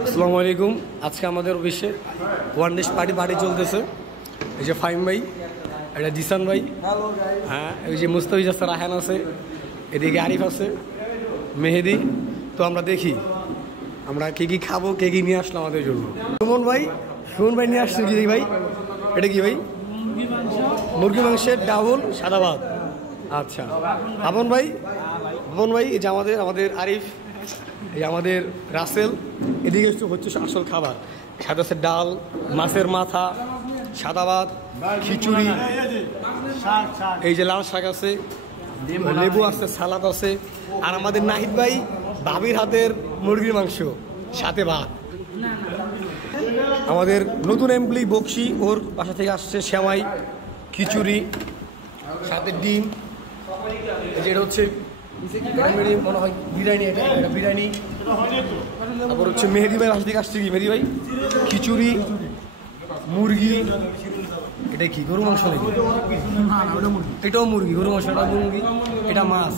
আসসালামু আলাইকুম। আজকে আমাদের অফিসে ওয়ান ডে পার্টি চলতেছে। এই যে ফাইম ভাই, এটা জিসান ভাই, হ্যাঁ এই যে মুস্তাফিজ আছে, রাহান আছে, এদিকে আরিফ আছে, মেহেদি। তো আমরা দেখি আমরা কে কি খাবো, কে কি নিয়ে আসলো আমাদের জন্য। সুমন ভাই নিয়ে আসছে কি ভাই? এটা কি ভাই? মুরগি মাংসের ডাবল সাদা ভাত। আচ্ছা, আপন ভাই এই যে আমাদের আরিফ, এই আমাদের রাসেল। এদিকে হচ্ছে আসল খাবার, সাথে আছে ডাল, মাছের মাথা, সাদা ভাত, খিচুড়ি, এই যে লাল শাক আছে, লেবু আছে, সালাদ আছে, আর আমাদের নাহিদ ভাই ভাবির হাতের মুরগির মাংস সাথে ভাত। আমাদের নতুন এমপ্লয়ি বক্সি, ওর বাসা থেকে আসছে সেমাই, খিচুড়ি, সাথে ডিম। যেটা হচ্ছে মনে হয় বিরিয়ানি, এটা বিরিয়ানি। তারপর হচ্ছে মেহেদি ভাই বাসা থেকে আসছে কি মেহেদি ভাই খিচুড়ি, মুরগি। এটা কি গরু মাংস নাকি? এটাও মুরগি, গরু মাংস, এটা মুরগি, এটা মাছ,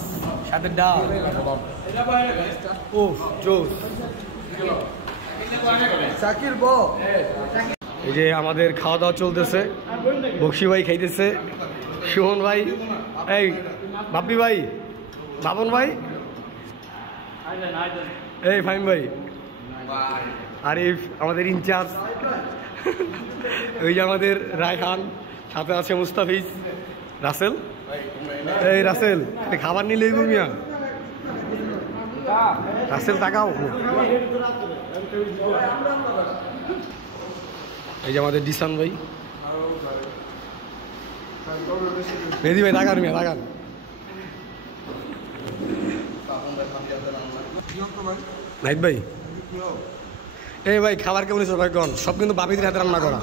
সাথে ডাল। ও জোস। এই যে আমাদের খাওয়া দাওয়া চলতেছে, বক্সি ভাই খাইতেছে, সুমন ভাই, এই বাপ্পি ভাই, বাবন ভাই, এই ফাইম ভাই, আরিফ আমাদের ইনচার্জ, ওই যে আমাদের রায়হান, সাথে আছে মুস্তাফিজ, রাসেল। এই রাসেল, খাবার নিলে মিয়া রাসেল তাকাও। এই যে আমাদের ডিসান ভাই, মেহেদি ভাই তাকান মিয়া তাকান। নাহিদ ভাই, এই ভাই খাবার কেমন হয়েছে ভাই? কোন সব কিন্তু বাপিদের হাতে রান্না করা।